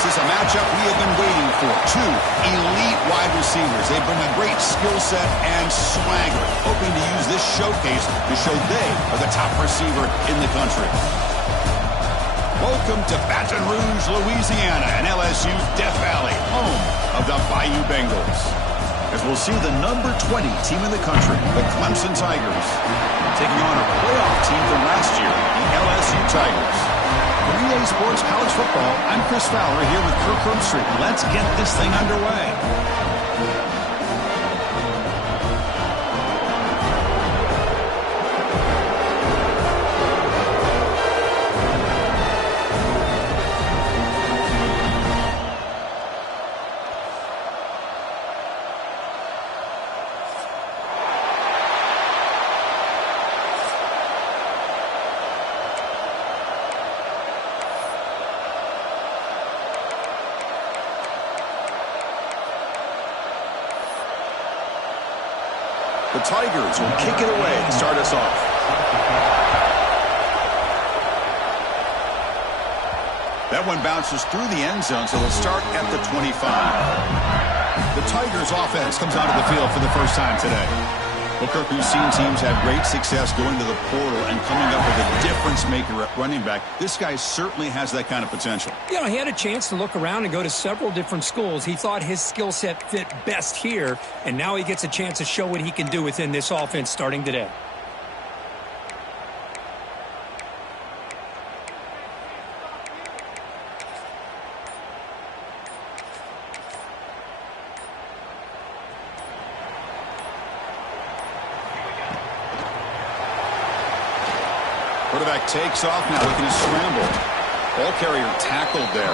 This is a matchup we have been waiting for. Two elite wide receivers. They bring a great skill set and swagger, hoping to use this showcase to show they are the top receiver in the country. Welcome to Baton Rouge, Louisiana, and LSU's Death Valley, home of the BayouBengals. As we'll see the number 20 team in the country, the Clemson Tigers, taking on a playoff team from last year, the LSU Tigers. For EA Sports College Football, I'm Chris Fowler here with Kirk Herbstreit. Let's get this thing underway. The Tigers will kick it away to start us off. That one bounces through the end zone, so they'll start at the 25. The Tigers offense comes onto the field for the first time today. Well, Kirk, we've seen teams have great success going to the portal and coming up with a difference-maker at running back. This guy certainly has that kind of potential. Yeah, he had a chance to look around and go to several different schools. He thought his skill set fit best here, and now he gets a chance to show what he can do within this offense starting today. Quarterback takes off now, looking to scramble. Ball carrier tackled there.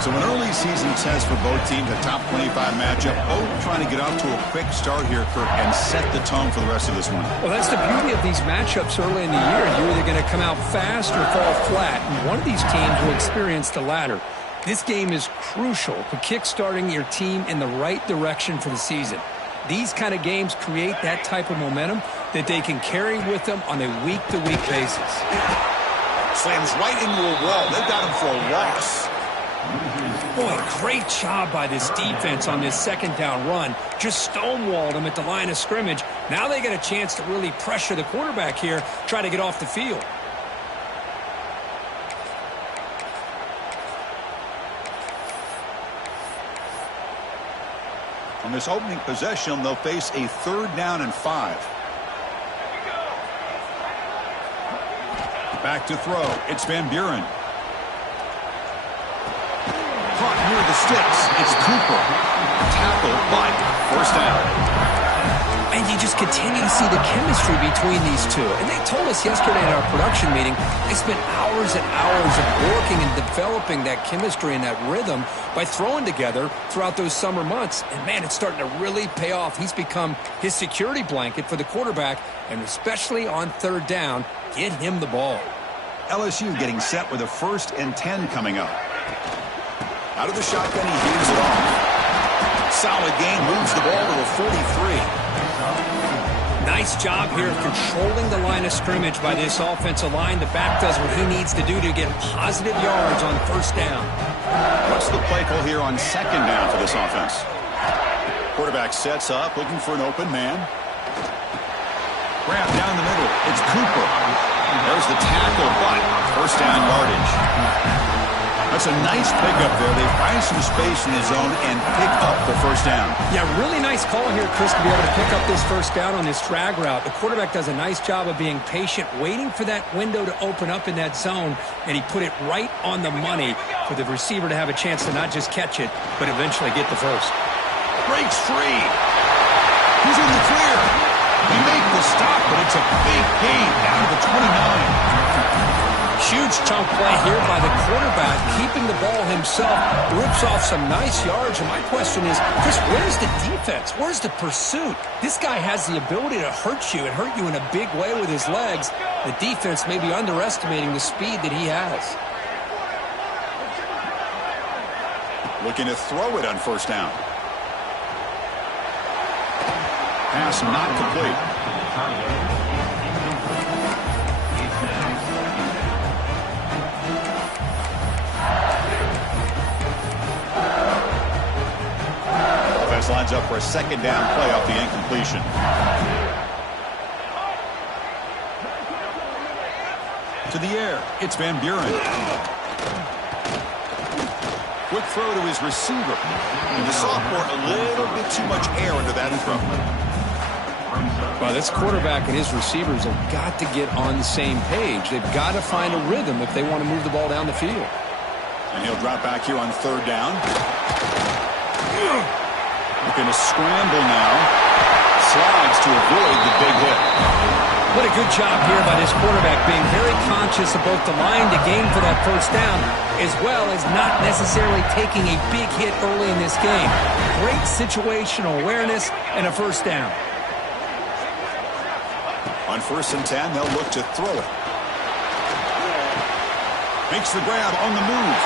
So an early season test for both teams, a top 25 matchup. Both trying to get off to a quick start here, Kirk, and set the tone for the rest of this one. Well, that's the beauty of these matchups early in the year. You're either going to come out fast or fall flat, and one of these teams will experience the latter. This game is crucial to kick-starting your team in the right direction for the season. These kind of games create that type of momentum that they can carry with them on a week-to-week basis. Slams right into a wall. They've got him for a loss. Boy, great job by this defense on this second down run. Just stonewalled him at the line of scrimmage. Now they get a chance to really pressure the quarterback here, try to get off the field. On this opening possession, they'll face a 3rd down and 5. Back to throw. It's Van Buren. Caught near the sticks. It's Cooper. Tackle, but first down. And you just continue to see the chemistry between these two. And they told us yesterday in our production meeting, they spent hours and hours of working and developing that chemistry and that rhythm by throwing together throughout those summer months. And, man, it's starting to really pay off. He's become his security blanket for the quarterback, and especially on 3rd down, get him the ball. LSU getting set with a 1st and 10 coming up. Out of the shotgun, he heaves it off. Solid gain, moves the ball to the 43. Nice job here of controlling the line of scrimmage by this offensive line. The back does what he needs to do to get positive yards on 1st down. What's the play call here on 2nd down for this offense? Quarterback sets up, looking for an open man. Grab down the middle. It's Cooper. There's the tackle, but 1st down yardage. That's a nice pickup there. They find some space in the zone and pick up the 1st down. Yeah, really nice call here, Chris, to be able to pick up this 1st down on this drag route. The quarterback does a nice job of being patient, waiting for that window to open up in that zone, and he put it right on the money for the receiver to have a chance to not just catch it, but eventually get the 1st. Breaks free. He's in the clear. They make the stop, but it's a big gain down to the 29. Huge chunk play here by the quarterback, keeping the ball himself, rips off some nice yards. And my question is, Chris, where's the defense? Where's the pursuit? This guy has the ability to hurt you and hurt you in a big way with his legs. The defense may be underestimating the speed that he has. Looking to throw it on 1st down. Pass not complete. lines up for a second down play off the incompletion. To the air, it's Van Buren. Quick throw to his receiver. And the sophomore, a little bit too much air under that throw. Well, this quarterback and his receivers have got to get on the same page. They've got to find a rhythm if they want to move the ball down the field. And he'll drop back here on third down. Looking to scramble now. Slides to avoid the big hit. What a good job here by this quarterback, being very conscious of both the line to gain for that first down, as well as not necessarily taking a big hit early in this game. Great situational awareness and a first down. On 1st and 10, they'll look to throw it. Makes the grab on the move.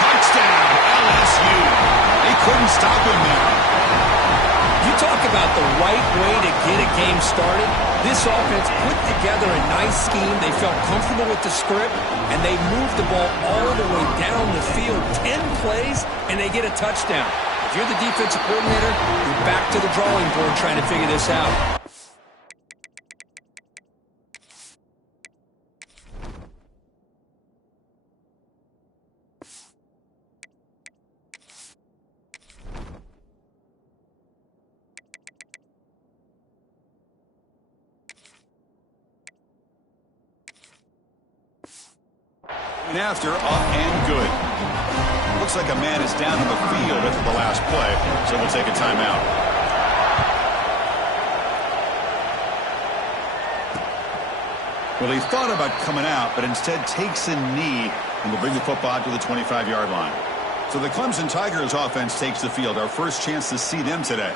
Touchdown, LSU. They couldn't stop him there. You talk about the right way to get a game started. This offense put together a nice scheme. They felt comfortable with the script, and they moved the ball all the way down the field. 10 plays, and they get a touchdown. If you're the defensive coordinator, you're back to the drawing board trying to figure this out. And after, up and good. Looks like a man is down on the field after the last play, so we'll take a timeout. Well, he thought about coming out, but instead takes a knee and will bring the football out to the 25-yard line. So the Clemson Tigers offense takes the field, our first chance to see them today.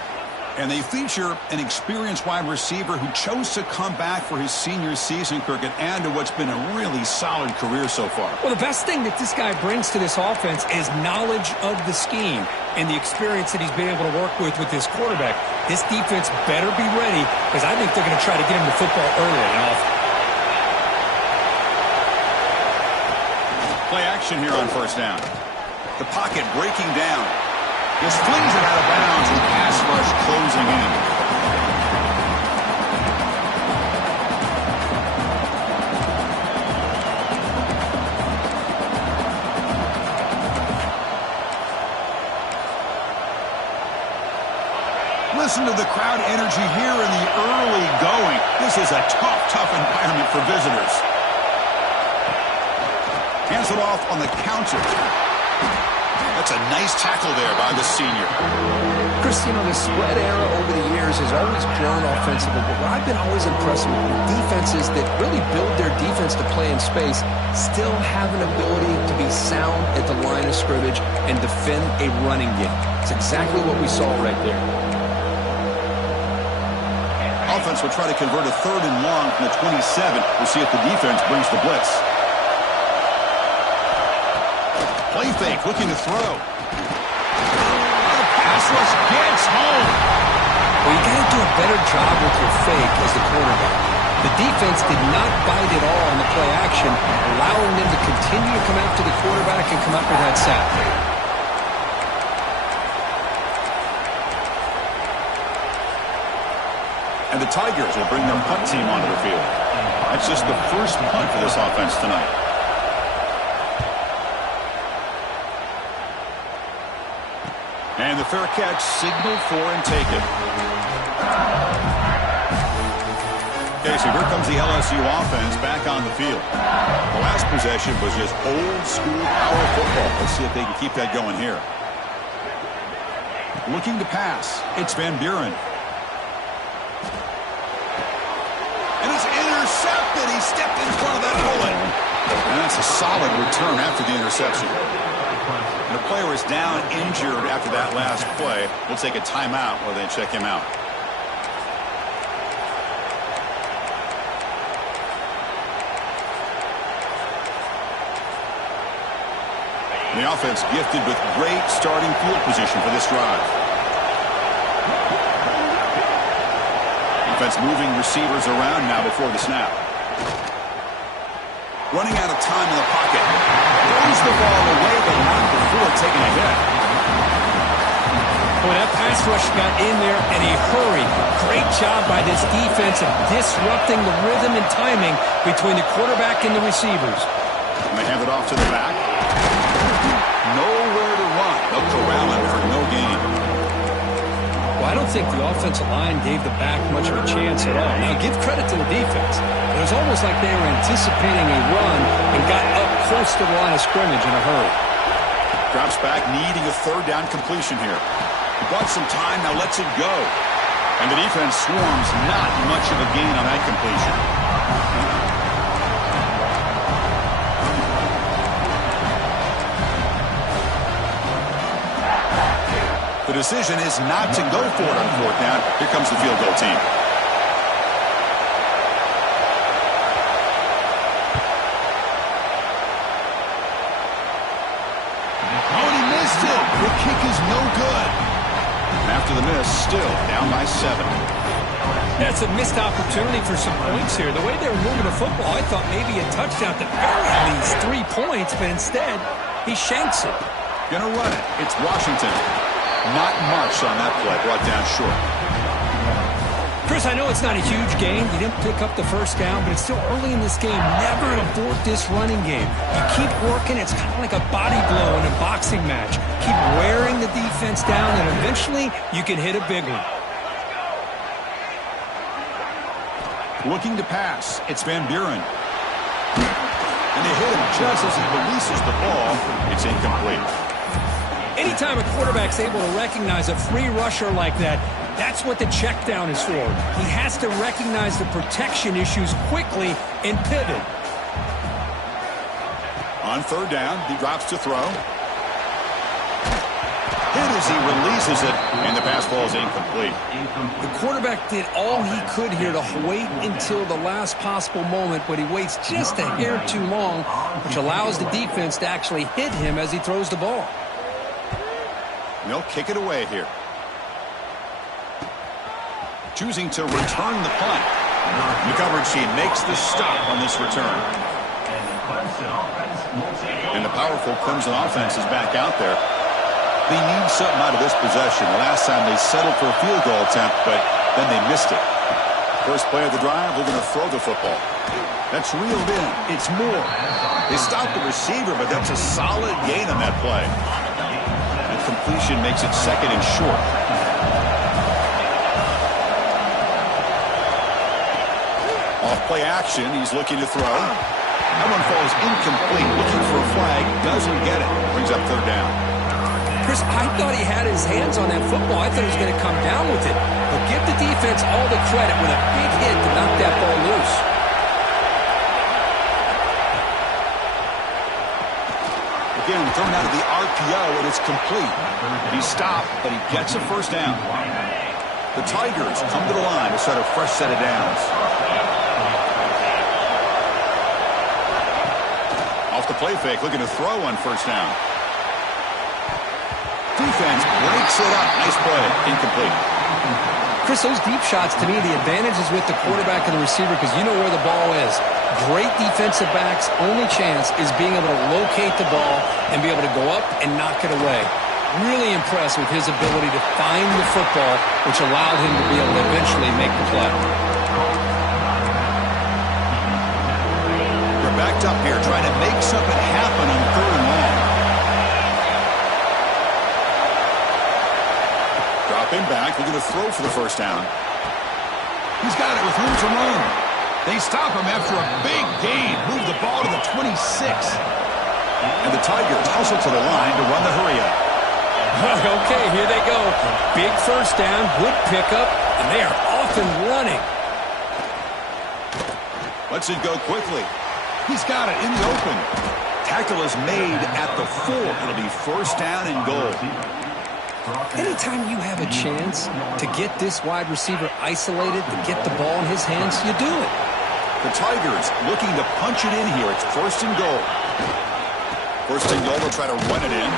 And they feature an experienced wide receiver who chose to come back for his senior season, Kirk, and add to what's been a really solid career so far. Well, the best thing that this guy brings to this offense is knowledge of the scheme and the experience that he's been able to work with this quarterback. This defense better be ready, because I think they're going to try to get him the football early and often. Play action here on 1st down. The pocket breaking down. Just flings it out of bounds and pass rush closing in. Listen to the crowd energy here in the early going. This is a tough environment for visitors. Hands it off on the counter. That's a nice tackle there by the senior. Chris, you know, the spread era over the years has always grown offensively, but what I've been always impressed with defenses that really build their defense to play in space still have an ability to be sound at the line of scrimmage and defend a running game. It's exactly what we saw right there. Offense will try to convert a 3rd and long from the 27. We'll see if the defense brings the blitz. Play fake, looking to throw. The pass rush gets home. Well, you got to do a better job with your fake as the quarterback. The defense did not bite at all on the play action, allowing them to continue to come after the quarterback and come up with that sack. And the Tigers will bring their punt team onto the field. That's just the first punt for this offense tonight. And the fair catch signaled for and taken. Okay, so here comes the LSU offense back on the field. The last possession was just old school power football. Let's see if they can keep that going here. Looking to pass. It's Van Buren. And it's intercepted. He stepped in front of that bullet. And that's a solid return after the interception. And the player is down injured after that last play. We'll take a timeout while they check him out. And the offense gifted with great starting field position for this drive. Defense moving receivers around now before the snap. Running out of time in the pocket. Throws the ball away, but not before taking a hit. Well, that pass rush got in there in a hurry. Great job by this defense of disrupting the rhythm and timing between the quarterback and the receivers. And they hand it off to the back. Nowhere to run. They'll corral him for no gain. Well, I don't think the offensive line gave the back much of a chance at all. Now, give credit to the defense. It was almost like they were anticipating a run and got up close to the line of scrimmage in a hurry. Drops back, needing a third down completion here. He bought some time, now lets it go. And the defense swarms, not much of a gain on that completion. The decision is not to go for it on fourth down. Here comes the field goal team. Oh, and he missed it. The kick is no good. And after the miss, still down by 7. That's a missed opportunity for some points here. The way they were moving the football, I thought maybe a touchdown at the very least 3 points, but instead, he shanks it. Gonna run it. It's Washington. Not much on that play, brought down short. Chris, I know it's not a huge game. You didn't pick up the first down, but it's still early in this game. Never abort this running game. You keep working. It's kind of like a body blow in a boxing match. Keep wearing the defense down, and eventually you can hit a big one. Looking to pass. It's Van Buren. And they hit him just as he releases the ball. It's incomplete. Anytime a quarterback's able to recognize a free rusher like that, that's what the check down is for. He has to recognize the protection issues quickly and pivot. On third down, he drops to throw. Hit as he releases it, and the pass ball is incomplete. The quarterback did all he could here to wait until the last possible moment, but he waits just a hair too long, which allows the defense to actually hit him as he throws the ball. They'll kick it away here. Choosing to return the punt. The coverage team makes the stop on this return. And the powerful Clemson offense is back out there. They need something out of this possession. The last time they settled for a field goal attempt, but then they missed it. First play of the drive, they're going to throw the football. That's reeled in. It's more. They stopped the receiver, but that's a solid gain on that play. Completion makes it second and short. Off play action, he's looking to throw. That one falls incomplete, looking for a flag, doesn't get it. Brings up third down. Chris, I thought he had his hands on that football. I thought he was going to come down with it. But give the defense all the credit with a big hit to knock that ball loose. Again, thrown out of the RPO, and it's complete. He stopped, but he gets a first down. The Tigers come to the line to set a fresh set of downs. Off the play fake, looking to throw on first down. Defense breaks it up. Nice play. Incomplete. Chris, those deep shots, to me, the advantage is with the quarterback and the receiver because you know where the ball is. Great defensive backs' only chance is being able to locate the ball and be able to go up and knock it away. Really impressed with his ability to find the football, which allowed him to be able to eventually make the play. We're backed up here trying to make something happen on third and long. Dropping back, looking to throw for the first down. He's got it with room to run. They stop him after a big gain. Move the ball to the 26. And the Tigers hustle to the line to run the hurry-up. Okay, here they go. Big first down, good pickup, and they are off and running. Lets it go quickly. He's got it in the open. Tackle is made at the 4. It'll be first down and goal. Anytime you have a chance to get this wide receiver isolated, to get the ball in his hands, you do it. The Tigers looking to punch it in here. It's first and goal. First and goal, they'll try to run it in.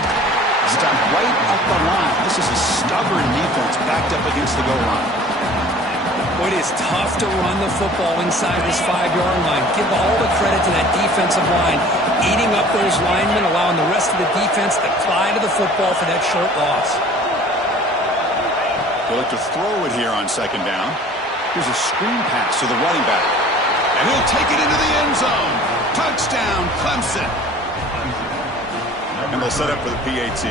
Stopped right up the line. This is a stubborn defense backed up against the goal line. It is tough to run the football inside this 5-yard line. Give all the credit to that defensive line, eating up those linemen, allowing the rest of the defense to fly to the football for that short loss. They'll look to throw it here on second down. Here's a screen pass to the running back. And he'll take it into the end zone. Touchdown, Clemson. And they'll set up for the PAT.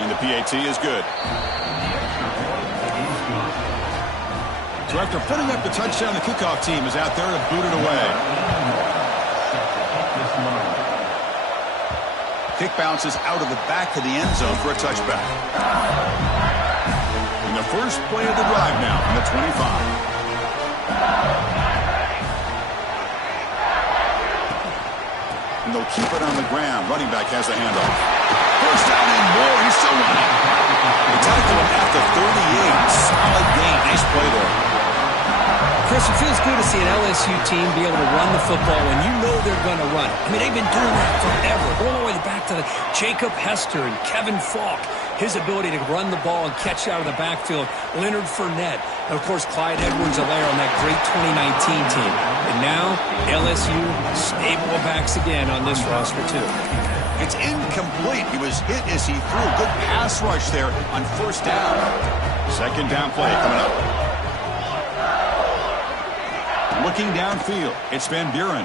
And the PAT is good. So after putting up the touchdown, the kickoff team is out there to boot it away. Kick bounces out of the back of the end zone for a touchback. And the first play of the drive now from the 25. And they'll keep it on the ground. Running back has the handoff. First down and more. He's still running. The tackle at the 38. Solid gain. Nice play there. Chris, it feels good to see an LSU team be able to run the football when you know they're going to run it. I mean, they've been doing that forever, all the way back to Jacob Hester and Kevin Falk. His ability to run the ball and catch out of the backfield. Leonard Fournette. And, of course, Clyde Edwards-Helaire on that great 2019 team. And now, LSU stable of backs again on this roster, too. It's incomplete. He was hit as he threw a good pass rush there on first down. Second down play coming up. Looking downfield, it's Van Buren.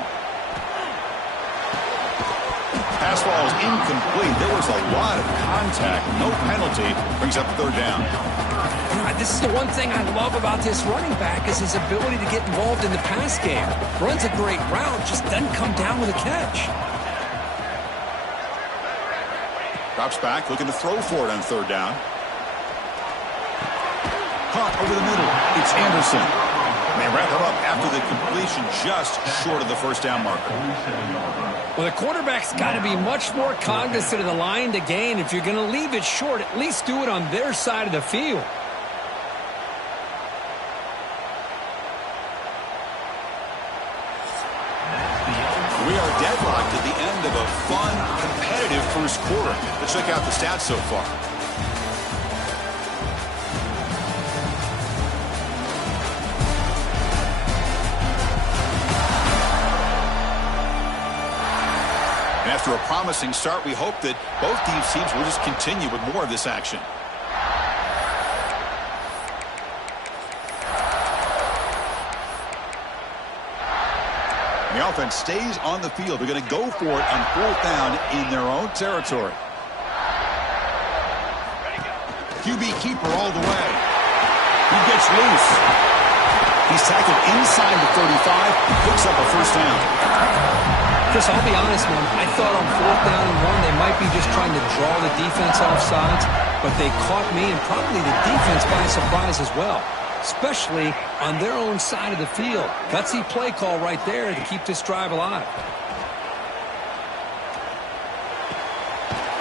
Pass ball is incomplete. There was a lot of contact. No penalty. Brings up third down. This is the one thing I love about this running back is his ability to get involved in the pass game. Runs a great route, just doesn't come down with a catch. Drops back, looking to throw for it on third down. Caught over the middle. It's Anderson. They wrap it up after the completion just short of the first down marker. Well, the quarterback's got to be much more cognizant of the line to gain. If you're going to leave it short, at least do it on their side of the field. We are deadlocked at the end of a fun, competitive first quarter. Let's check out the stats so far. After a promising start, we hope that both these teams will just continue with more of this action. The offense stays on the field. They're going to go for it on fourth down in their own territory. QB keeper all the way. He gets loose. He's tackled inside the 35. Picks up a first down. Chris, I'll be honest, man. I thought on fourth down and one, they might be just trying to draw the defense off sides, but they caught me and probably the defense by surprise as well, especially on their own side of the field. Gutsy play call right there to keep this drive alive.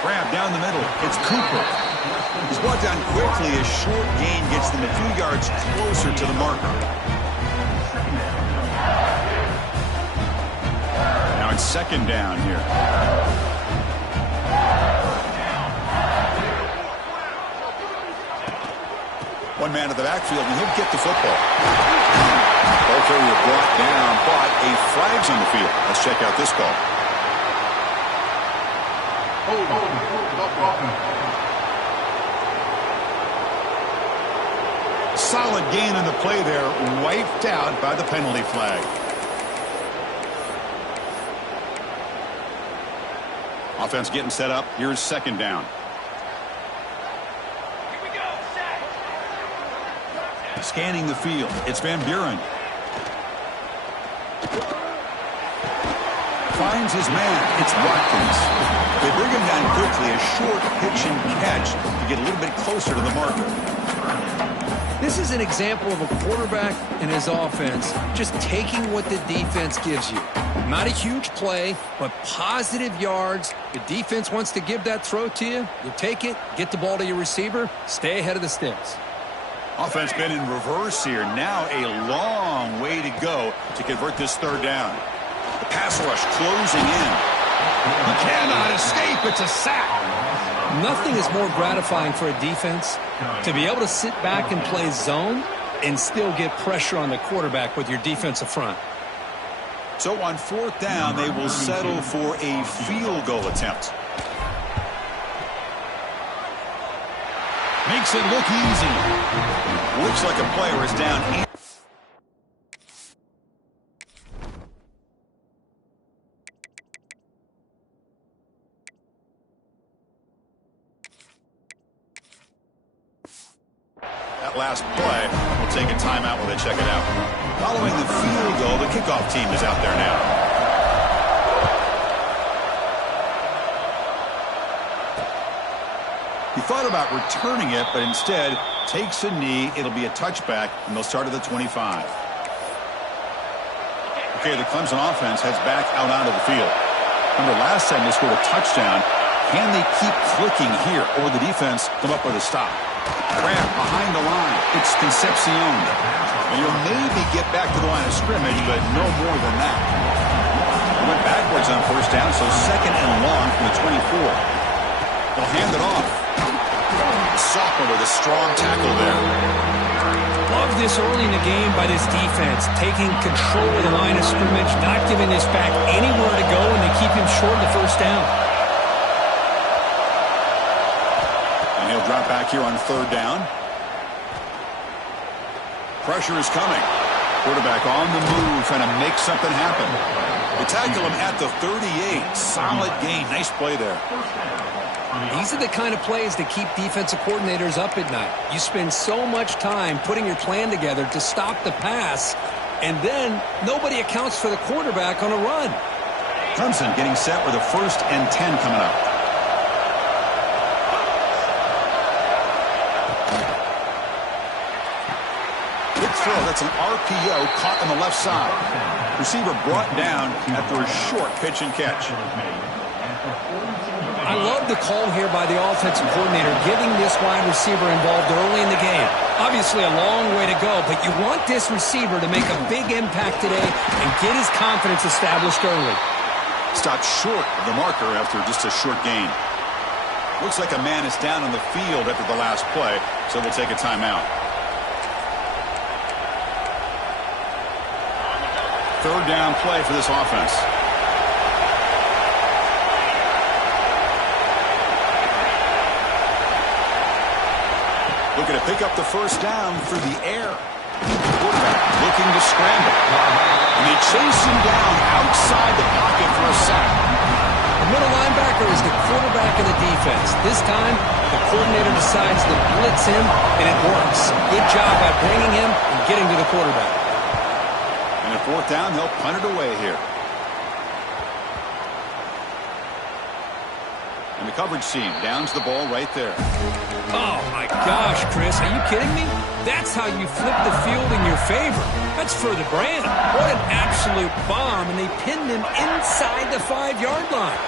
Grab down the middle. It's Cooper. He's brought down quickly. A short gain gets them a few yards closer to the marker. Now it's second down here. One man to the backfield, and he'll get the football. Ball carrier brought down, but a flag's on the field. Let's check out this call. Solid gain on the play there, wiped out by the penalty flag. Offense getting set up. Here's second down. Here we go, set. Scanning the field. It's Van Buren. Finds his man. It's Watkins. They bring him down quickly. A short pitch and catch to get a little bit closer to the marker. This is an example of a quarterback and his offense just taking what the defense gives you. Not a huge play, but positive yards. The defense wants to give that throw to you. You take it, get the ball to your receiver, stay ahead of the sticks. Offense been in reverse here. Now a long way to go to convert this third down. The pass rush closing in. He cannot escape. It's a sack. Nothing is more gratifying for a defense to be able to sit back and play zone and still get pressure on the quarterback with your defensive front. So on fourth down, they will settle for a field goal attempt. Makes it look easy. Looks like a player is down. That last play will take a timeout while they check it out. Following the field goal, the kickoff team is out there now. He thought about returning it, but instead takes a knee. It'll be a touchback, and they'll start at the 25. Okay, the Clemson offense heads back out onto the field. Remember, last time they scored a touchdown. Can they keep clicking here, or the defense come up with a stop? Grab behind the line. It's Concepcion. And you'll maybe get back to the line of scrimmage, but no more than that. They went backwards on first down, so second and long from the 24. They'll hand it off. Sophomore with a strong tackle there. Love this early in the game by this defense, taking control of the line of scrimmage, not giving this back anywhere to go, and they keep him short of the first down. And he'll drop back here on third down. Pressure is coming. Quarterback on the move, trying to make something happen. They tackle him at the 38. Solid gain. Nice play there. These are the kind of plays that keep defensive coordinators up at night. You spend so much time putting your plan together to stop the pass, and then nobody accounts for the quarterback on a run. Clemson getting set with a 1st and 10 coming up. Quick throw. That's an RPO caught on the left side. Receiver brought down after a short pitch and catch. I love the call here by the offensive coordinator, giving this wide receiver involved early in the game. Obviously a long way to go, but you want this receiver to make a big impact today and get his confidence established early. Stopped short of the marker after just a short gain. Looks like a man is down on the field after the last play, so we'll take a timeout. Third down play for this offense. Looking to pick up the first down through the air. Quarterback looking to scramble. And they chase him down outside the pocket for a sack. The middle linebacker is the quarterback of the defense. This time, the coordinator decides to blitz him, and it works. Good job by bringing him and getting to the quarterback. And a fourth down, they'll punt it away here. And the coverage team downs the ball right there. Oh, my gosh, Chris. Are you kidding me? That's how you flip the field in your favor. That's for the brand. What an absolute bomb, and they pinned him inside the 5-yard line.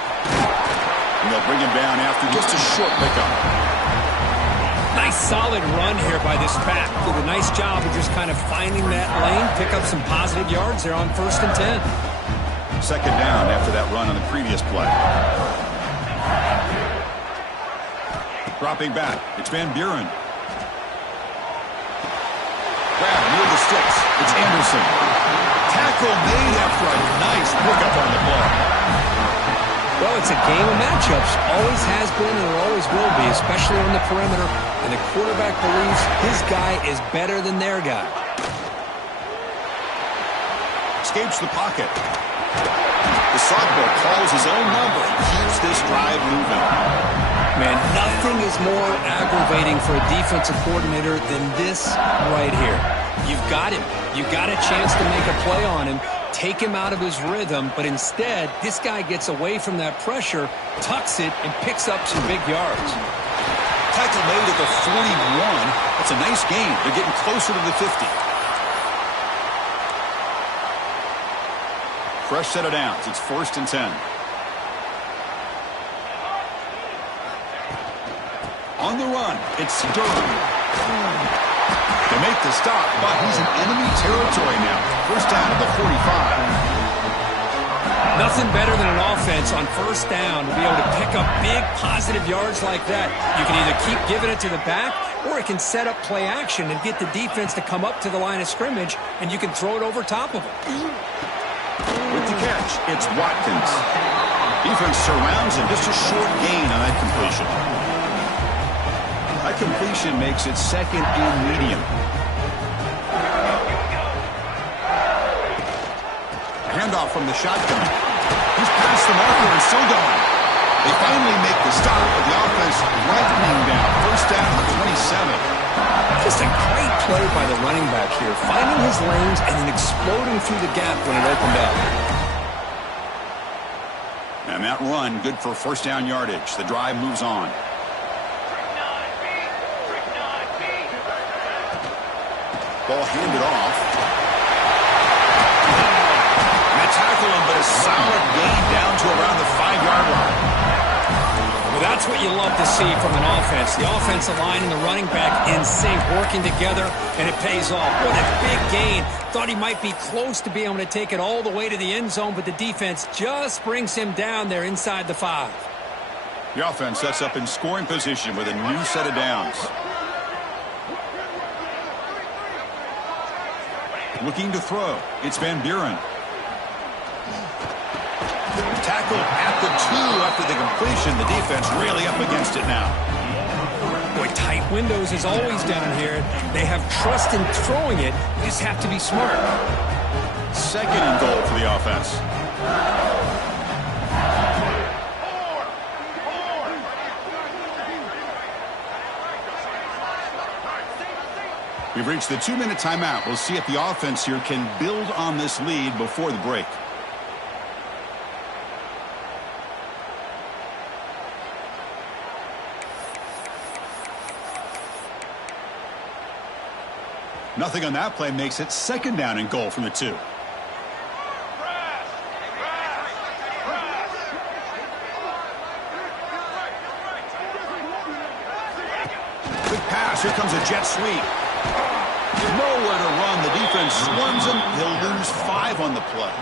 And they'll bring him down after just a short pickup. Nice solid run here by this pack. Did a nice job of just kind of finding that lane, pick up some positive yards there on 1st and 10. Second down after that run on the previous play. Dropping back, it's Van Buren. Grab near the sticks, it's Anderson. Tackle made after a nice pickup on the ball. Well, it's a game of matchups. Always has been and it always will be, especially on the perimeter. And the quarterback believes his guy is better than their guy. Escapes the pocket. The sophomore calls his own number and keeps this drive moving. Man, nothing is more aggravating for a defensive coordinator than this right here. You've got him. You've got a chance to make a play on him, take him out of his rhythm, but instead, this guy gets away from that pressure, tucks it, and picks up some big yards. Tackle made at the 41. That's a nice gain. They're getting closer to the 50. Fresh set of downs. It's 1st and 10. On the run, it's Durham. They make the stop, but he's in enemy territory now. First down at the 45. Nothing better than an offense on first down to be able to pick up big positive yards like that. You can either keep giving it to the back, or it can set up play action and get the defense to come up to the line of scrimmage, and you can throw it over top of them. With the catch, it's Watkins. Defense surrounds him. Just a short gain on that completion. I That completion makes it second and medium. Handoff from the shotgun. He's past the marker and still going. They finally make the stop, but the offense lightning down. First down at the 27. Just a great play by the running back here, finding his lanes and then exploding through the gap when it opened up. And that run, good for first down yardage. The drive moves on. Ball handed off. And they tackle him, but a solid gain down to around the 5-yard line. Well, that's what you love to see from an offense. The offensive line and the running back in sync, working together, and it pays off. What a big gain. Thought he might be close to being able to take it all the way to the end zone, but the defense just brings him down there inside the 5. The offense sets up in scoring position with a new set of downs. Looking to throw. It's Van Buren. Tackle at the 2 after the completion. The defense really up against it now. Boy, tight windows is always down here. They have trust in throwing it. You just have to be smart. Second and goal for the offense. We've reached the 2-minute timeout. We'll see if the offense here can build on this lead before the break. Nothing on that play makes it second down and goal from the 2. Quick pass. Here comes a jet sweep. Nowhere to run. The defense swarms him. He'll lose 5 on the play.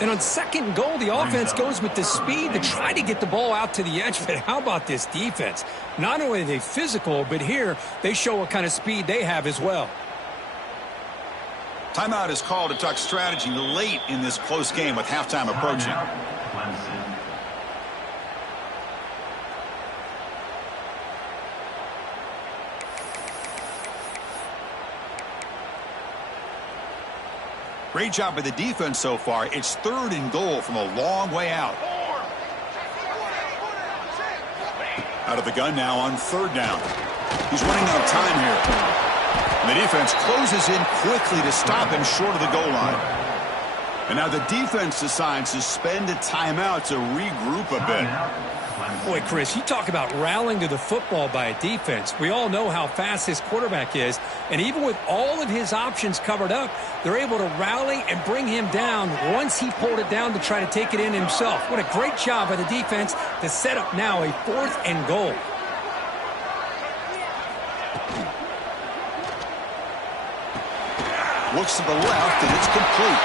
And on second and goal, the offense goes with the speed to try to get the ball out to the edge. But how about this defense? Not only are they physical, but here they show what kind of speed they have as well. Timeout is called to talk strategy late in this close game with halftime approaching. Great job by the defense so far. It's third and goal from a long way out. Out of the gun now on third down. He's running out of time here. And the defense closes in quickly to stop him short of the goal line. And now the defense decides to spend a timeout to regroup a bit. Boy, Chris, you talk about rallying to the football by a defense. We all know how fast this quarterback is. And even with all of his options covered up, they're able to rally and bring him down once he pulled it down to try to take it in himself. What a great job by the defense to set up now a 4th and goal. Looks to the left, and it's complete.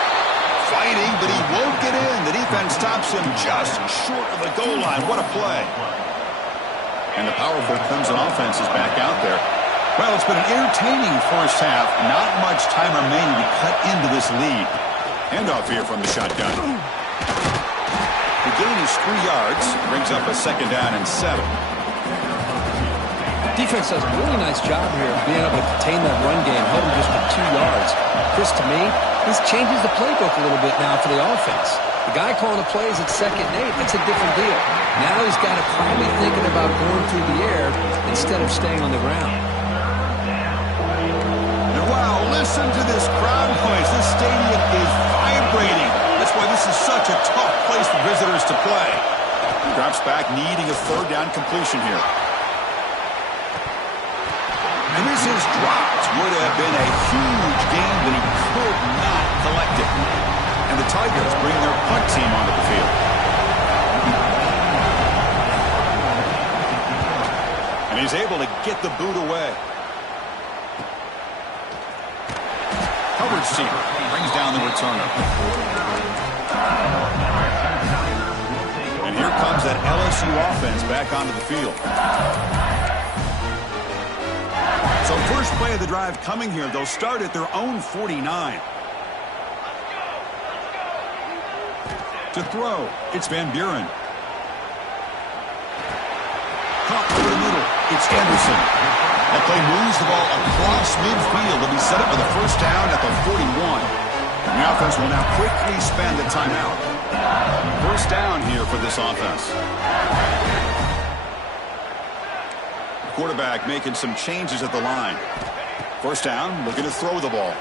Fighting, but he won't get in. The defense stops him just short of the goal line. What a play. And the powerful Clemson offense is back out there. Well, it's been an entertaining first half. Not much time remaining to cut into this lead. Handoff here from the shotgun. The gain is 3 yards. Brings up a second down and 7. Defense does a really nice job here of being able to contain that run game, held him just for 2 yards. Chris, to me, this changes the playbook a little bit now for the offense. The guy calling the plays at 2nd and 8, that's a different deal. Now he's got to probably thinking about going through the air instead of staying on the ground. And wow, listen to this crowd noise. This stadium is vibrating. That's why this is such a tough place for visitors to play. He drops back, needing a third down completion here. And this is dropped. Would have been a huge gain, but he could not collect it. And the Tigers bring their punt team onto the field. And he's able to get the boot away. Hubbard's team brings down the returner. And here comes that LSU offense back onto the field. So first play of the drive coming here. They'll start at their own 49. To throw, it's Van Buren. Caught over the middle. It's Anderson. That play moves the ball across midfield. It'll be set up with a first down at the 41. And the offense will now quickly spend the timeout. First down here for this offense. The quarterback making some changes at the line. First down, looking to throw the ball.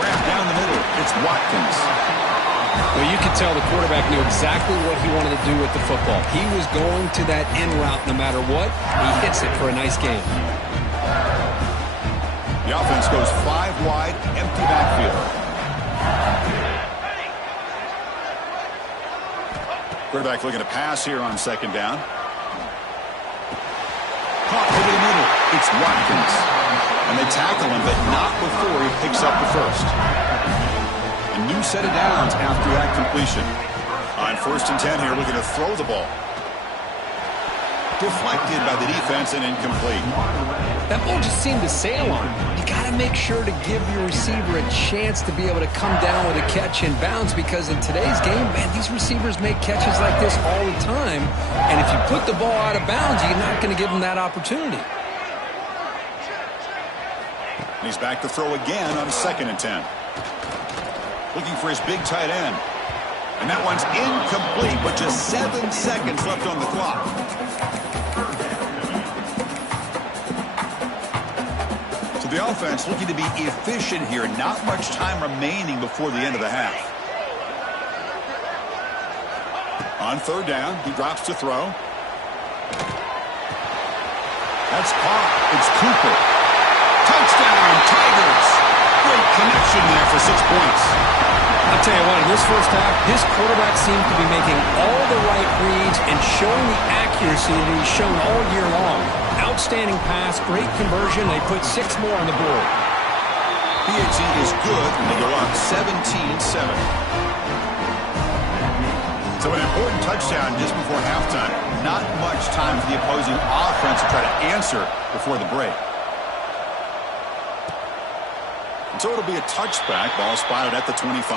Wrapped down the middle. It's Watkins. Well, you could tell the quarterback knew exactly what he wanted to do with the football. He was going to that end route no matter what. He hits it for a nice gain. The offense goes 5 wide, empty backfield. Quarterback looking to pass here on second down. Caught over the middle. It's Watkins. And they tackle him, but not before he picks up the first. A new set of downs after that completion. On first and 10 here, looking to throw the ball. Deflected by the defense and incomplete. That ball just seemed to sail on him. You got to make sure to give your receiver a chance to be able to come down with a catch and bounce, because in today's game, man, these receivers make catches like this all the time. And if you put the ball out of bounds, you're not going to give them that opportunity. He's back to throw again on second and 10. Looking for his big tight end. And that one's incomplete with just 7 seconds left on the clock. So the offense looking to be efficient here. Not much time remaining before the end of the half. On third down, he drops to throw. That's caught. It's Cooper. Touchdown, Tigers. Great connection there for 6 points. I'll tell you what, in this first half, his quarterback seemed to be making all the right reads and showing the accuracy that he's shown all year long. Outstanding pass, great conversion. They put 6 more on the board. PAT is good when they go up 17-7. So an important touchdown just before halftime. Not much time for the opposing offense to try to answer before the break. So it'll be a touchback. Ball spotted at the 25.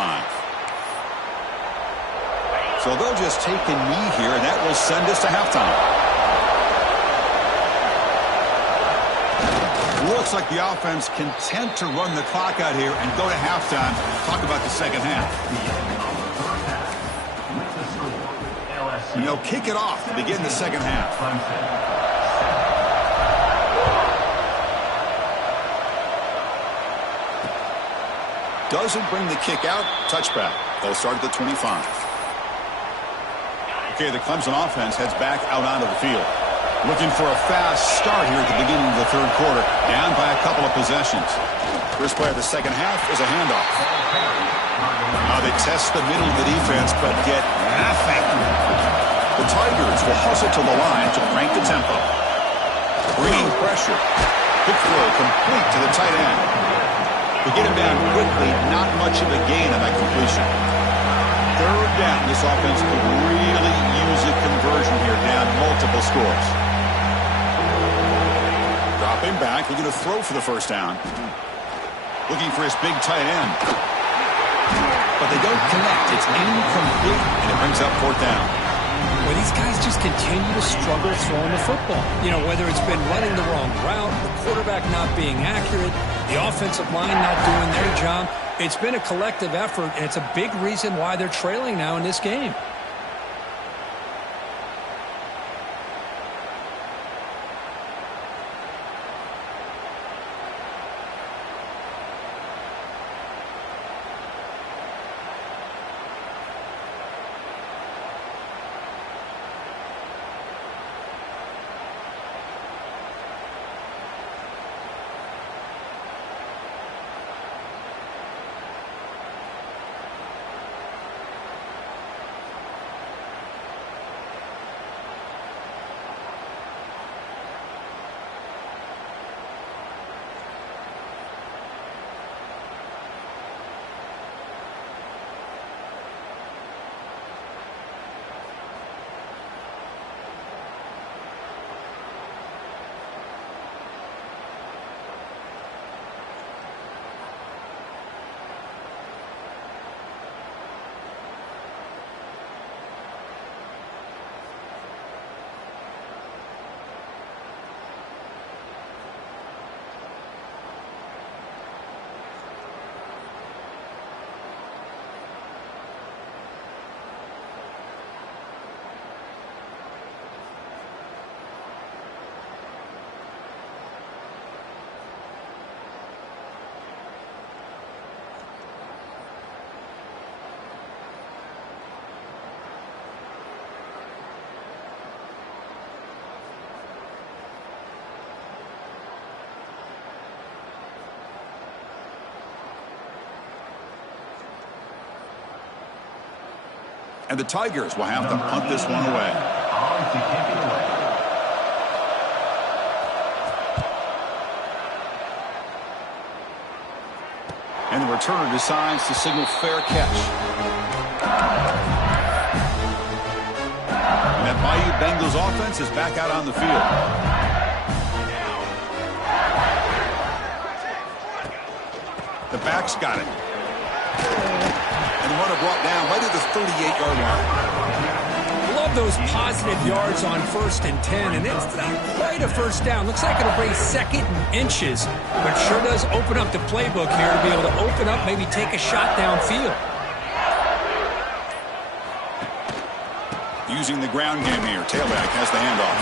So they'll just take a knee here, and that will send us to halftime. Looks like the offense content to run the clock out here and go to halftime. Talk about the second half. And they'll kick it off to begin the second half. Doesn't bring the kick out. Touchback. They'll start at the 25. Okay, the Clemson offense heads back out onto the field. Looking for a fast start here at the beginning of the third quarter. Down by a couple of possessions. First play of the second half is a handoff. Now they test the middle of the defense, but get nothing. The Tigers will hustle to the line to crank the tempo. Bringing pressure. Quick throw complete to the tight end. They get him down quickly, not much of a gain on that completion. Third down, this offense could really use a conversion here, down multiple scores. Dropping back, looking to throw for the first down. Looking for his big tight end. But they don't connect. It's incomplete, and it brings up fourth down. Well, these guys just continue to struggle throwing the football. You know, whether it's been running the wrong route, the quarterback not being accurate, the offensive line not doing their job. It's been a collective effort, and it's a big reason why they're trailing now in this game. And the Tigers will have to punt this one away. And the returner decides to signal fair catch. And that BayouBengals offense is back out on the field. The back's got it. And the runner brought down right at the 38-yard line. Love those positive yards on 1st and 10, and it's not quite a first down. Looks like it'll bring 2nd and inches, but sure does open up the playbook here to be able to open up, maybe take a shot downfield. Using the ground game here. Tailback has the handoff.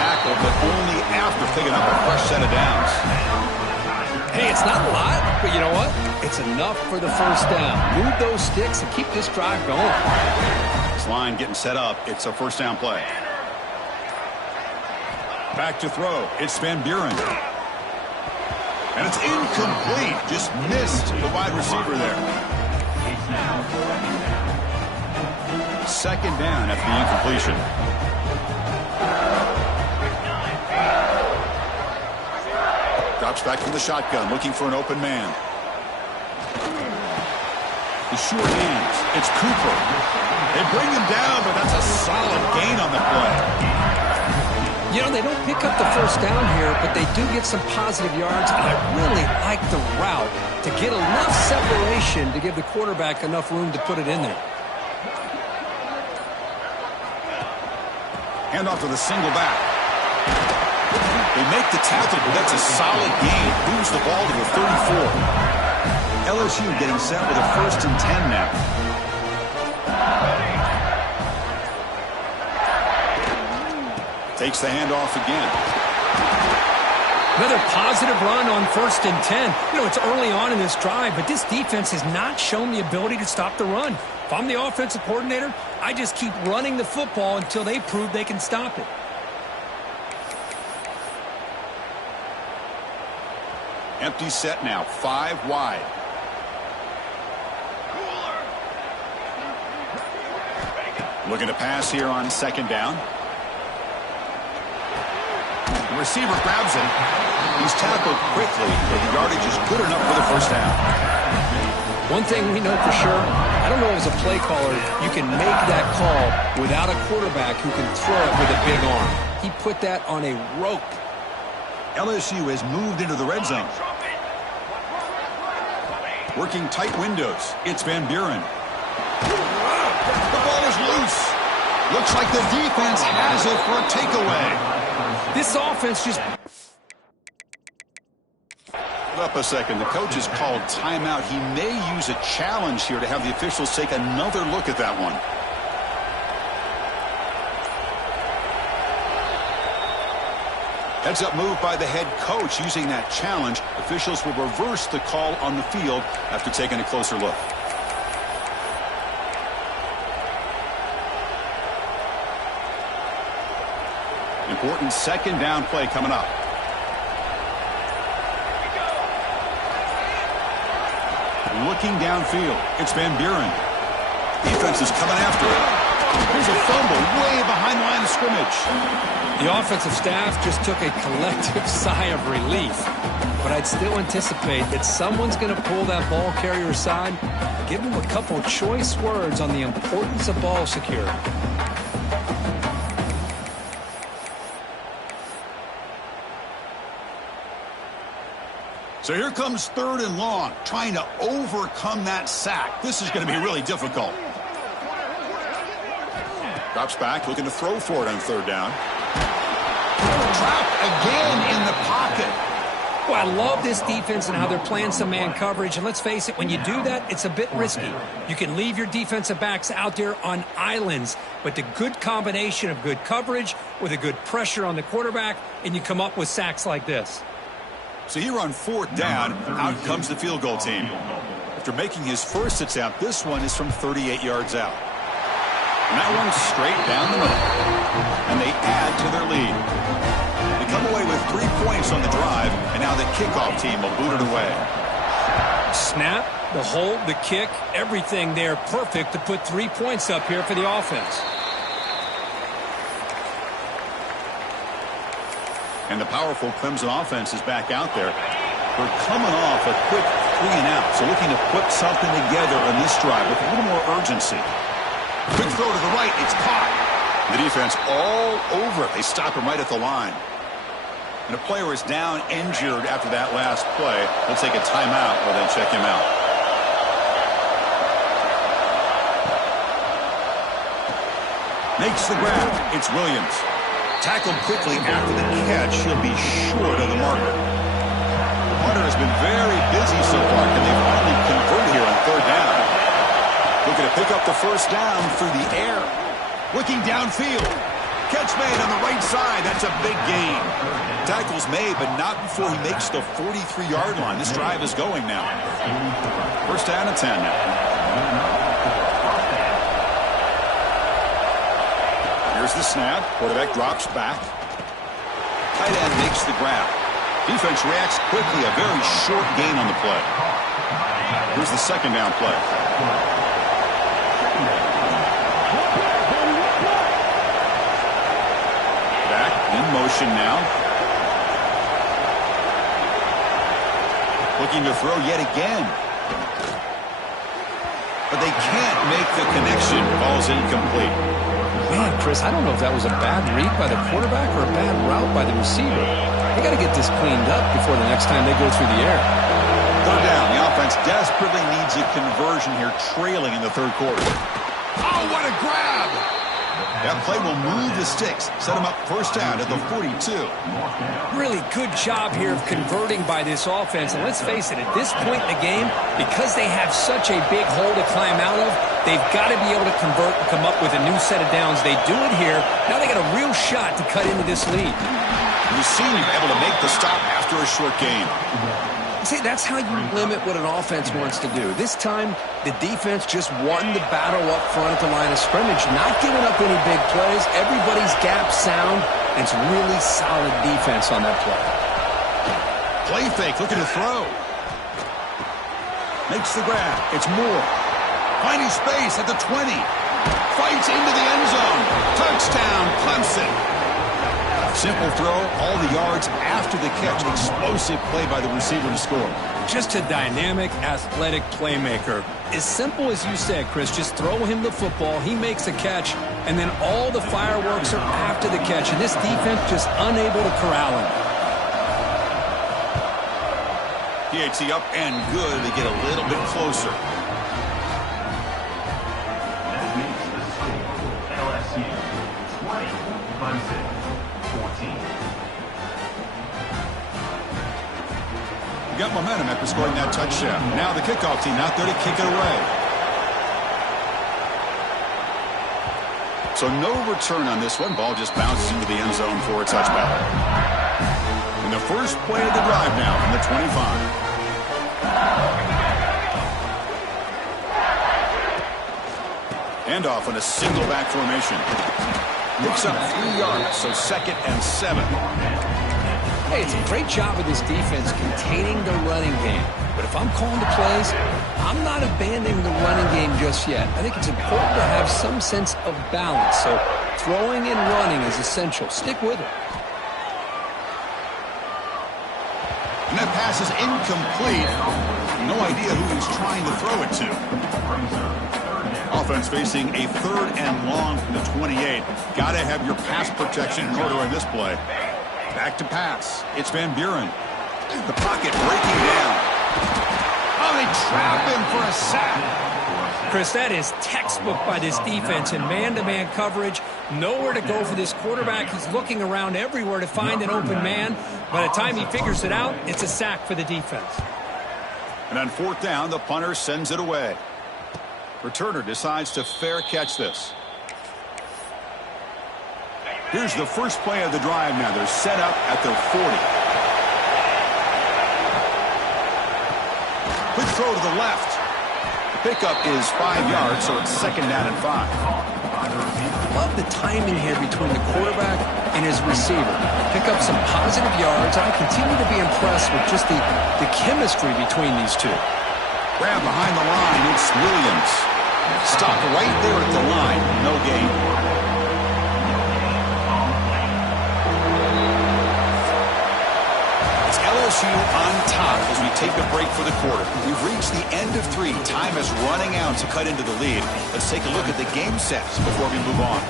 Tackle, but only after picking up a fresh set of downs. Hey, it's not a lot, but you know what? It's enough for the first down. Move those sticks and keep this drive going. This line getting set up. It's a first down play. Back to throw. It's Van Buren. And it's incomplete. Just missed the wide receiver there. 2nd down after the incompletion. Drops back from the shotgun, looking for an open man. The short hands. It's Cooper. They bring him down, but that's a solid gain on the play. You know, they don't pick up the first down here, but they do get some positive yards, and I really like the route to get enough separation to give the quarterback enough room to put it in there. Hand off to the single back. They make the tackle, but that's a solid gain. Moves the ball to the 34. LSU getting set with a 1st and 10 now. Takes the handoff again. Another positive run on 1st and 10. You know, it's early on in this drive, but this defense has not shown the ability to stop the run. If I'm the offensive coordinator, I just keep running the football until they prove they can stop it. Empty set now, 5 wide. Looking to pass here on 2nd down. The receiver grabs it. He's tackled quickly, but the yardage is good enough for the first down. One thing we know for sure, I don't know as a play caller, you can make that call without a quarterback who can throw it with a big arm. He put that on a rope. LSU has moved into the red zone. Working tight windows. It's Van Buren. The ball is loose. Looks like the defense has it for a takeaway. This offense just... Up a second. The coach has called timeout. He may use a challenge here to have the officials take another look at that one. Heads up move by the head coach using that challenge. Officials will reverse the call on the field after taking a closer look. Important 2nd down play coming up. Looking downfield. It's Van Buren. Defense is coming after it. Here's a fumble way behind the line of scrimmage. The offensive staff just took a collective sigh of relief. But I'd still anticipate that someone's going to pull that ball carrier aside, give him a couple choice words on the importance of ball security. So here comes 3rd and long, trying to overcome that sack. This is going to be really difficult. Drops back, looking to throw for it on 3rd down. Trapped again in the pocket. Well, I love this defense and how they're playing some man coverage. And let's face it, when you do that, it's a bit risky. You can leave your defensive backs out there on islands, but the good combination of good coverage with a good pressure on the quarterback, and you come up with sacks like this. So here on 4th down, out comes the field goal team. After making his first attempt, this one is from 38 yards out. And that one's straight down the middle. And they add to their lead. They come away with 3 points on the drive, and now the kickoff team will boot it away. Snap, The hold, the kick, everything there perfect to put 3 points up here for the offense. And the powerful Clemson offense is back out there. We're coming off a quick 3-and-out, so looking to put something together on this drive with a little more urgency. Quick throw to the right. It's caught. The defense all over it. They stop him right at the line. And a player is down injured after that last play. They'll take a timeout while they check him out. Makes the grab. It's Williams. Tackled quickly after the catch. He'll be short of the marker. Hunter has been very busy so far. Can they finally convert here on 3rd down? Looking to pick up the 1st down through the air. Looking downfield. Catch made on the right side. That's a big gain. Tackle's made, but not before he makes the 43-yard line. This drive is going now. 1st down and 10 now. Here's the snap. Quarterback drops back. Tight end makes the grab. Defense reacts quickly. A very short gain on the play. Here's the 2nd down play. Back in motion now. Looking to throw yet again. But they can't make the connection. Ball's incomplete. Man, Chris, I don't know if that was a bad read by the quarterback or a bad route by the receiver. They got to get this cleaned up before the next time they go through the air. 3rd down. The offense desperately needs a conversion here, trailing in the 3rd quarter. Oh, what a grab! That play will move the sticks. Set them up 1st down at the 42. Really good job here of converting by this offense. And let's face it, at this point in the game, because they have such a big hole to climb out of, they've got to be able to convert and come up with a new set of downs. They do it here. Now they got a real shot to cut into this lead. Receiver able to make the stop after a short gain. See, that's how you limit what an offense wants to do. This time, the defense just won the battle up front at the line of scrimmage, not giving up any big plays. Everybody's gap sound, and it's really solid defense on that play. Play fake, looking to throw. Makes the grab. It's Moore. Finding space at the 20. Fights into the end zone. Touchdown, Clemson. Simple throw, all the yards after the catch. Explosive play by the receiver to score. Just a dynamic, athletic playmaker. As simple as you said, Chris, just throw him the football, he makes a catch, and then all the fireworks are after the catch. And this defense just unable to corral him. PAT up and good. They get a little bit closer. That makes the score LSU 20, Clemson 14. Got momentum after scoring that touchdown. Now the kickoff team out there to kick it away. So no return on this one. Ball just bounces into the end zone for a touchback. And the first play of the drive now from the 25. Handoff on a single back formation. Picks up 3 yards, so 2nd and 7. Hey, it's a great job of this defense containing the running game. But if I'm calling the plays, I'm not abandoning the running game just yet. I think it's important to have some sense of balance. So throwing and running is essential. Stick with it. And that pass is incomplete. No idea who he's trying to throw it to. Offense facing a 3rd and long from the 28. Got to have your pass protection in order in this play. Back to pass. It's Van Buren. The pocket breaking down. Oh, they trap him for a sack. Chris, that is textbook by this defense in man-to-man coverage. Nowhere to go for this quarterback. He's looking around everywhere to find an open man. By the time he figures it out, it's a sack for the defense. And on 4th down, the punter sends it away. Returner decides to fair catch this. Here's the first play of the drive now. They're set up at their 40. Quick throw to the left. The pickup is 5 yards, so it's 2nd down and 5. Love the timing here between the quarterback and his receiver. Pick up some positive yards. I continue to be impressed with just the chemistry between these two. Grab behind the line. It's Williams. Stopped right there at the line. No gain. It's LSU on top as we take a break for the quarter. We've reached the end of 3. Time is running out to cut into the lead. Let's take a look at the game sets before we move on.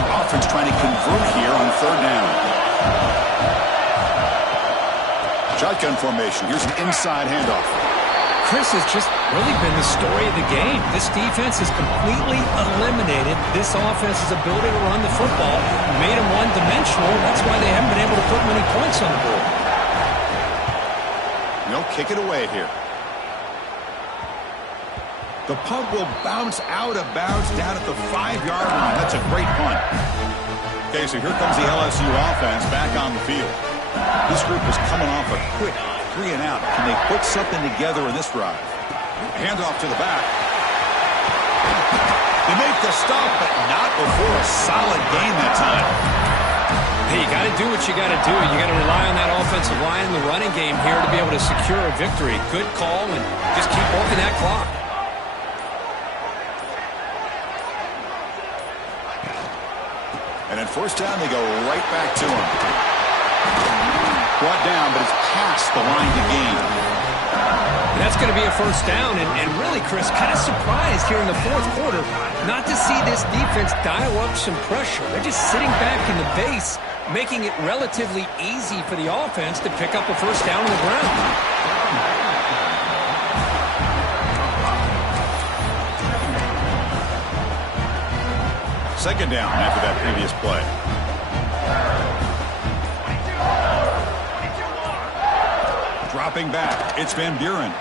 Offense trying to convert here on 3rd down. Shotgun formation. Here's an inside handoff. Chris has just really been the story of the game. This defense has completely eliminated this offense's ability to run the football, made them one-dimensional. That's why they haven't been able to put many points on the board. No, kick it away here. The punt will bounce out of bounds down at the 5-yard line. That's a great punt. Okay, so here comes the LSU offense back on the field. This group is coming off a quick 3 and out. Can they put something together in this drive? Handoff to the back. They make the stop, but not before a solid gain that time. Hey, you got to do what you got to do. You got to rely on that offensive line in the running game here to be able to secure a victory. Good call, and just keep working that clock. And at 1st down, they go right back to him. Brought down, but it's past the line to gain. That's going to be a 1st down, and really, Chris, kind of surprised here in the 4th quarter not to see this defense dial up some pressure. They're just sitting back in the base, making it relatively easy for the offense to pick up a 1st down on the ground. 2nd down after that previous play. Dropping back, it's Van Buren.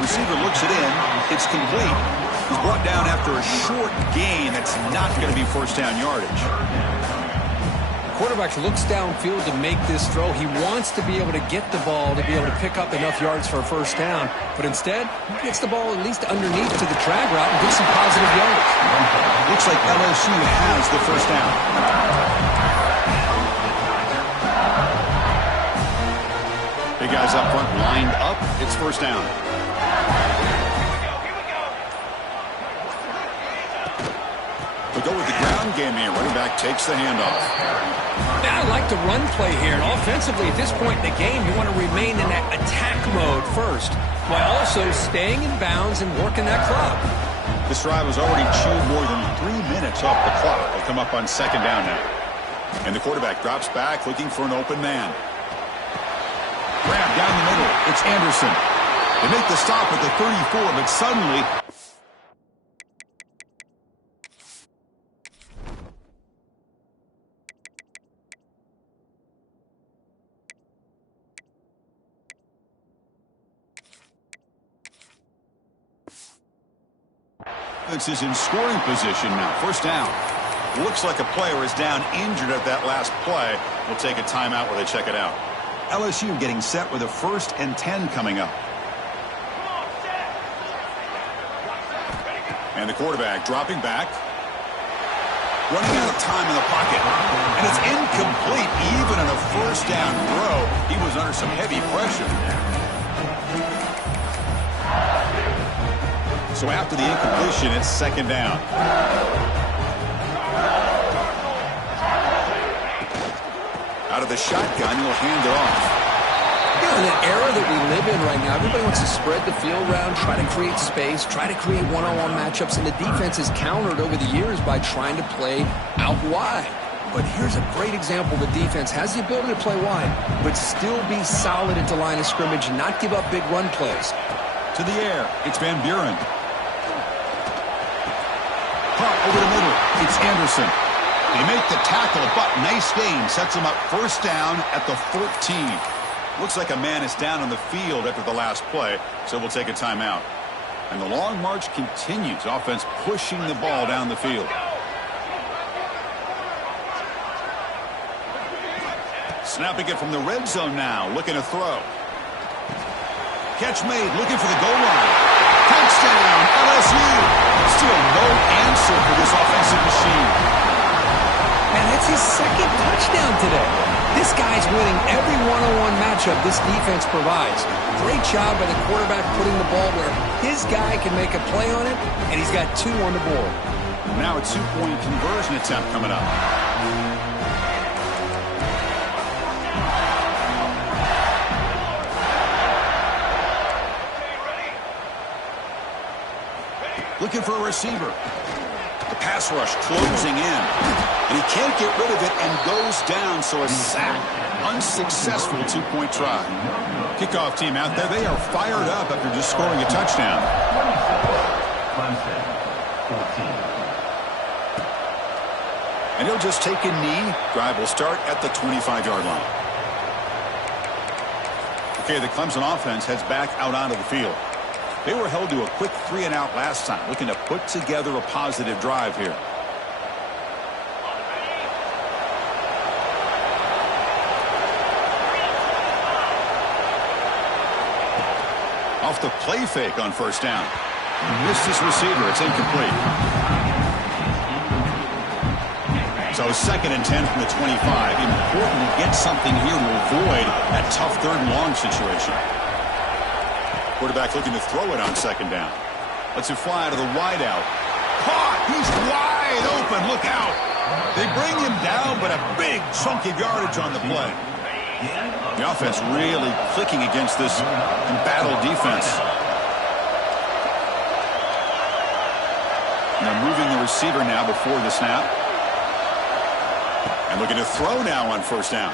Receiver looks it in. It's complete. He's brought down after a short gain. That's not going to be 1st down yardage. Quarterback looks downfield to make this throw. He wants to be able to get the ball to be able to pick up enough yards for a 1st down. But instead, he gets the ball at least underneath to the drag route and gets some positive yards. Looks like LSU has the 1st down. Big guys up front lined up. It's 1st down. We go with the ground game here. Running back takes the handoff. I like the run play here. And offensively, at this point in the game, you want to remain in that attack mode first, while also staying in bounds and working that clock. This drive has already chewed more than 3 minutes off the clock. They'll come up on 2nd down now. And the quarterback drops back, looking for an open man. Grab down the middle. It's Anderson. They make the stop at the 34, but suddenly... is in scoring position now. 1st down. Looks like a player is down injured at that last play. We'll take a timeout while they check it out. LSU getting set with a 1st and 10 coming up. And the quarterback dropping back. Running out of time in the pocket. And it's incomplete even in a 1st down throw. He was under some heavy pressure. So after the incompletion, it's 2nd down. Out of the shotgun, he'll hand it off. In an era that we live in right now, everybody wants to spread the field around, try to create space, try to create one-on-one matchups, and the defense has countered over the years by trying to play out wide. But here's a great example. The defense has the ability to play wide, but still be solid at the line of scrimmage and not give up big run plays. To the air, it's Van Buren. Pop over the middle, it's Anderson. They make the tackle, but nice gain. Sets him up 1st down at the 14. Looks like a man is down on the field after the last play, so we'll take a timeout. And the long march continues. Offense pushing the ball down the field. Snapping it from the red zone now, looking to throw. Catch made, looking for the goal line. Touchdown, LSU. Still no answer for this offensive machine. And that's his second touchdown today. This guy's winning every one-on-one matchup this defense provides. Great job by the quarterback putting the ball where his guy can make a play on it, and he's got 2 on the board. Now a 2-point conversion attempt coming up. Looking for a receiver. The pass rush closing in. And he can't get rid of it and goes down, so a sack. Unsuccessful 2-point try. Kickoff team out there, they are fired up after just scoring a touchdown. Clemson, 14. And he'll just take a knee. Drive will start at the 25-yard line. Okay, the Clemson offense heads back out onto the field. They were held to a quick 3-and-out last time, looking to put together a positive drive here. Off the play fake on first down. Missed his receiver. It's incomplete. So 2nd and 10 from the 25. Important to get something here to avoid that tough 3rd and long situation. Quarterback looking to throw it on 2nd down. Lets it fly to the wideout. Caught! He's wide open. Look out! They bring him down, but a big chunk of yardage on the play. The offense really clicking against this embattled defense. And they're moving the receiver now before the snap. And looking to throw now on first down.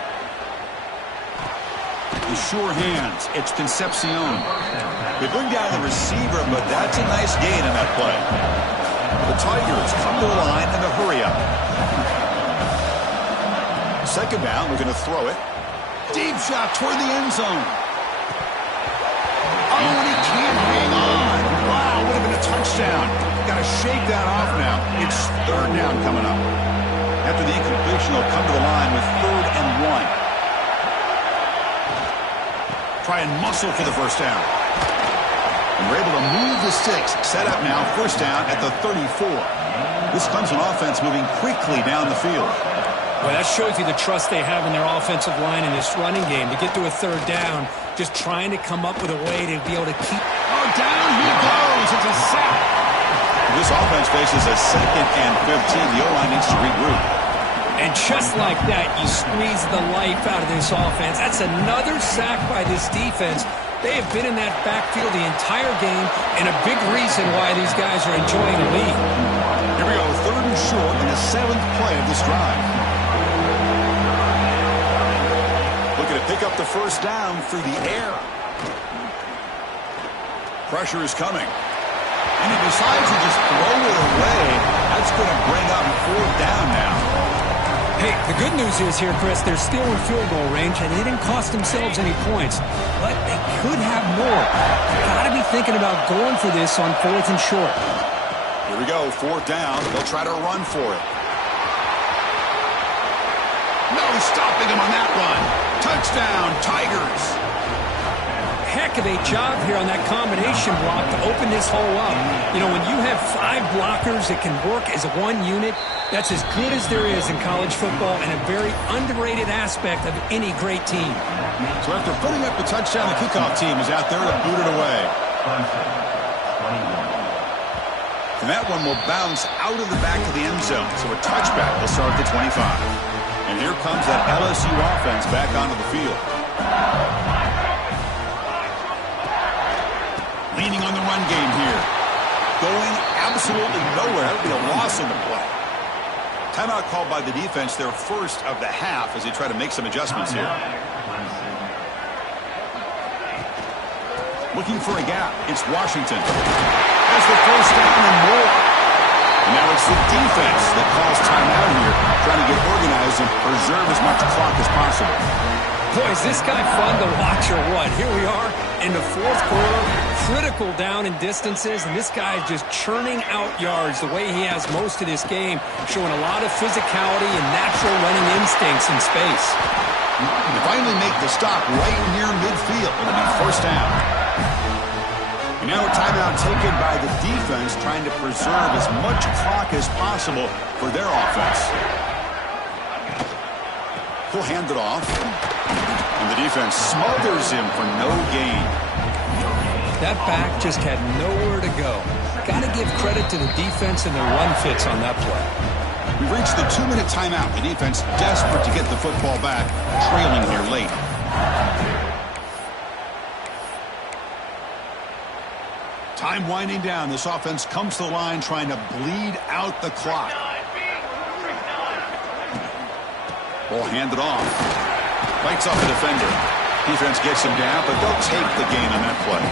The sure hands. It's Concepcion. They bring down the receiver, but that's a nice gain in that play. The Tigers come to the line in a hurry up. 2nd down, looking to throw it. Deep shot toward the end zone. Oh, and he can't hang on. Wow, would have been a touchdown. Got to shake that off now. It's 3rd down coming up. After the incompletion, they'll come to the line with 3rd and 1. Try and muscle for the first down. And we're able to move the sticks. Set up now, first down at the 34. This Clemson offense moving quickly down the field. Well, that shows you the trust they have in their offensive line in this running game. To get to a 3rd down, just trying to come up with a way to be able to keep... Oh, down he goes. It's a sack. This offense faces a 2nd and 15. The O-line needs to regroup. And just like that, you squeeze the life out of this offense. That's another sack by this defense. They have been in that backfield the entire game, and a big reason why these guys are enjoying the lead. Here we go, 3rd and short in the 7th play of this drive. Looking to pick up the first down through the air. Pressure is coming. And he decides to just throw it away. That's going to bring up 4th down now. Hey, the good news is here, Chris, they're still in field goal range, and they didn't cost themselves any points. But they could have more. Got to be thinking about going for this on 4th and short. Here we go, 4th down. They'll try to run for it. No stopping him on that run. Touchdown, Tigers. Heck of a job here on that combination block to open this hole up. You know, when you have 5 blockers that can work as one unit, that's as good as there is in college football and a very underrated aspect of any great team. So after putting up the touchdown, the kickoff team is out there to boot it away. And that one will bounce out of the back of the end zone. So a touchback will start at the 25. And here comes that LSU offense back onto the field. Leaning on the run game here. Going absolutely nowhere. That would be a loss in the play. Timeout called by the defense, their first of the half, as they try to make some adjustments here. Looking for a gap. It's Washington. Has the first down and more. And now it's the defense that calls timeout here, trying to get organized and preserve as much clock as possible. Boy, is this guy fun to watch or what? Here we are in the 4th quarter, critical down in distances, and this guy is just churning out yards the way he has most of this game, showing a lot of physicality and natural running instincts in space. They finally make the stop right near midfield. It'll be first down. And now a timeout taken by the defense, trying to preserve as much clock as possible for their offense. He'll hand it off. And the defense smothers him for no gain. That back just had nowhere to go. Got to give credit to the defense and their run fits on that play. We've reached the 2-minute timeout. The defense desperate to get the football back, trailing here late. Time winding down. This offense comes to the line trying to bleed out the clock. Ball handed off. Bites off the defender. Defense gets him down, but they'll take the gain on that play.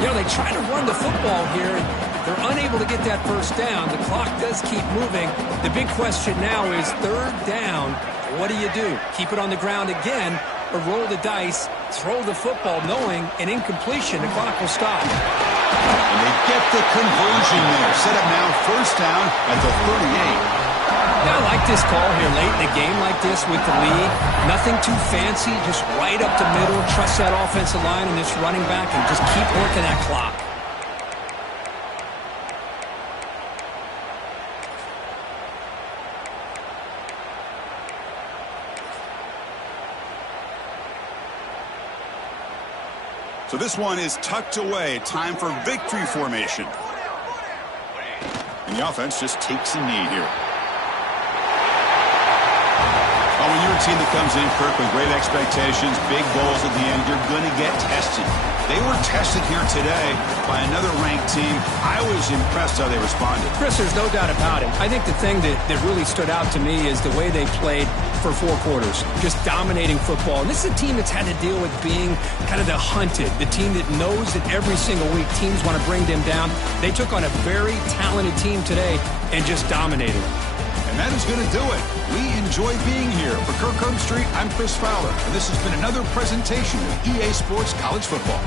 You know, they try to run the football here. They're unable to get that first down. The clock does keep moving. The big question now is 3rd down. What do you do? Keep it on the ground again or roll the dice, throw the football knowing an incompletion, the clock will stop. And they get the conversion there. Set up now 1st down at the 38. Yeah, I like this call here late in a game like this with the lead. Nothing too fancy, just right up the middle. Trust that offensive line and this running back and just keep working that clock. So this one is tucked away. Time for victory formation. And the offense just takes a knee here. Oh, when you're a team that comes in, Kirk, with great expectations, big goals at the end, you're going to get tested. They were tested here today by another ranked team. I was impressed how they responded. Chris, there's no doubt about it. I think the thing that really stood out to me is the way they played for 4 quarters, just dominating football. And this is a team that's had to deal with being kind of the hunted, the team that knows that every single week teams want to bring them down. They took on a very talented team today and just dominated. And that is going to do it. We enjoy being here. For Kirk Street, I'm Chris Fowler, and this has been another presentation of EA Sports College Football.